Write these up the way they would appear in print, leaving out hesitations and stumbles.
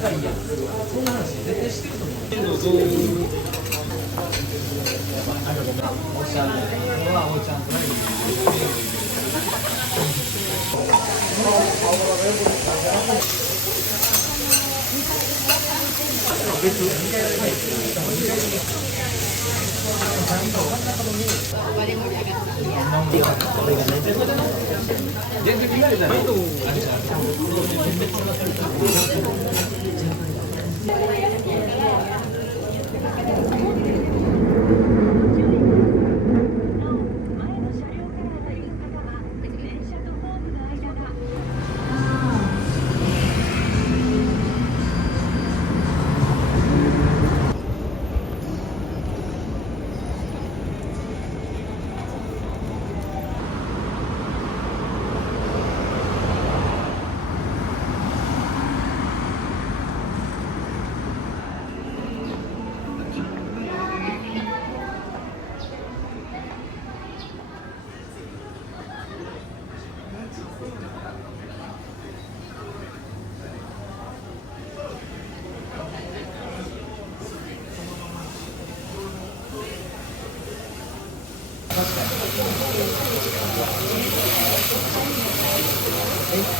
仲いいやん。そんな話絶対してると思う。おっしゃる。ほら、おいちゃんと何。全然見られない。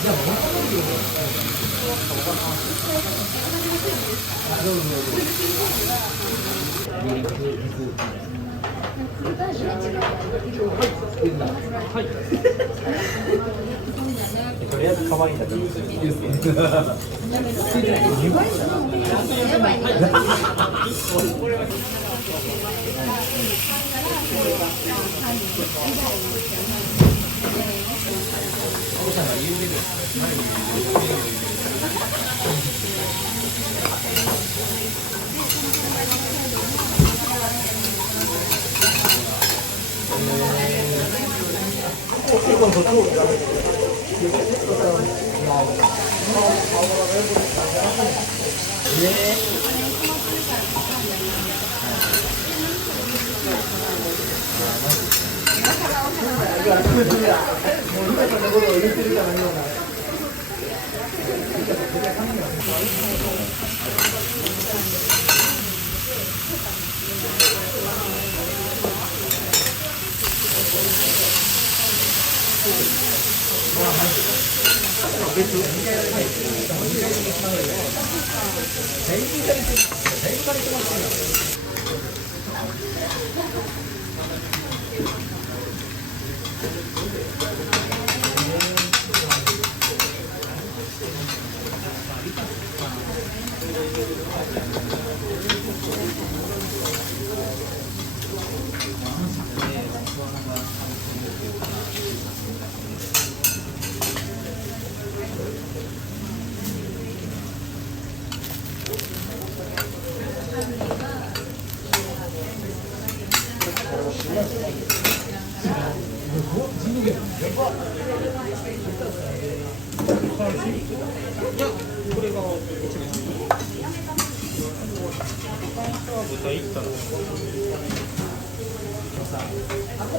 じゃあ、もうはい。とりあえず可愛いんだけど。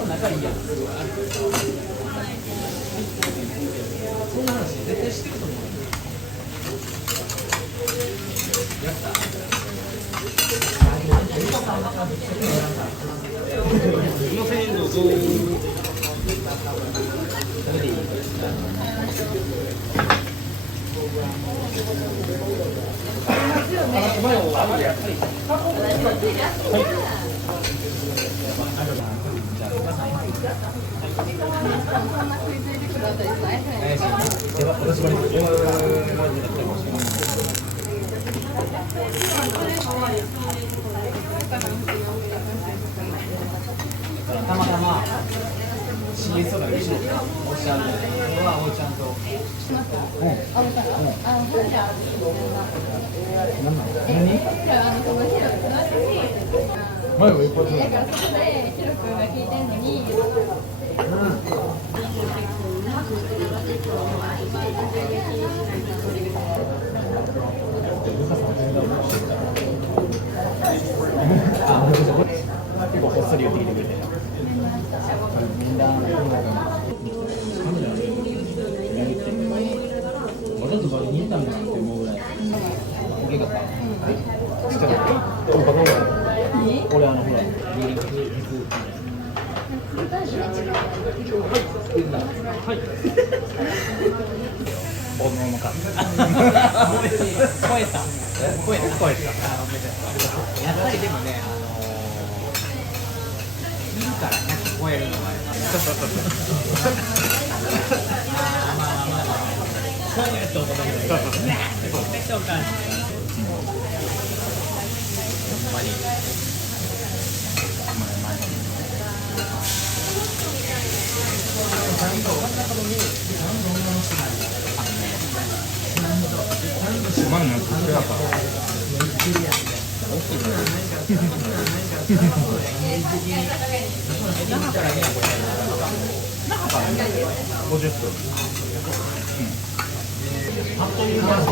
仲いいやん。そんな話絶対してると思う。やった。のせんのぞ。食べていい？たまたま CS とかでしょおっしゃる。ほら、おいちゃんと。前は一発目。だからそこでヒロ君が聞いてんのに。結構こっそり言ってきてくれて。みんなカメラやるってわざとバレに行ったんだなって思うぐらい。大きかった。ちっちゃかった。俺ほら、はい。お飲むか。超えた。やっぱりでもね、いるから100超えるのは。そういう人とかめっちゃおかしい。ほんまに。島のやつ好きだから大きいね。那覇からね、これ那覇からね、50分。あっという間です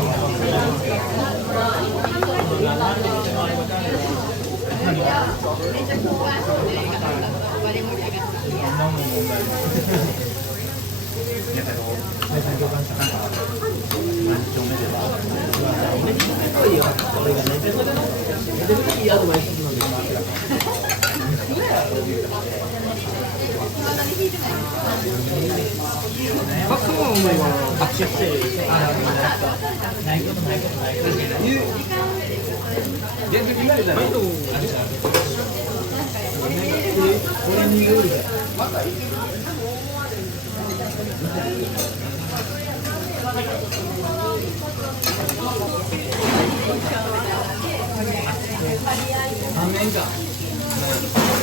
3年間。す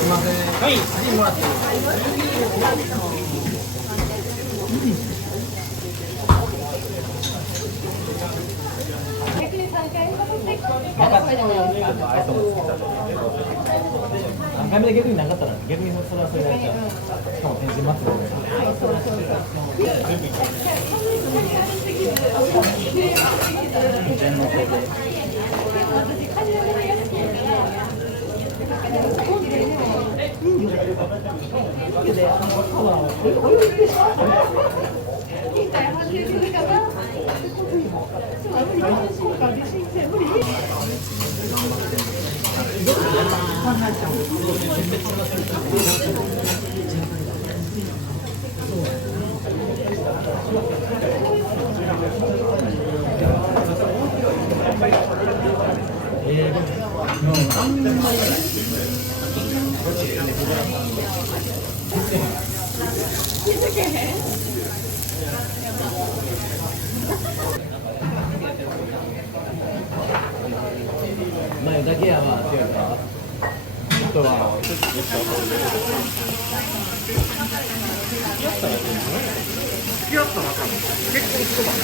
みません。はい。もらって何回目で逆になかったら逆にそれはそれでしかも天神祭り全のせで前だけやわっていうか人は付き合ったら結婚するわね。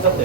だって、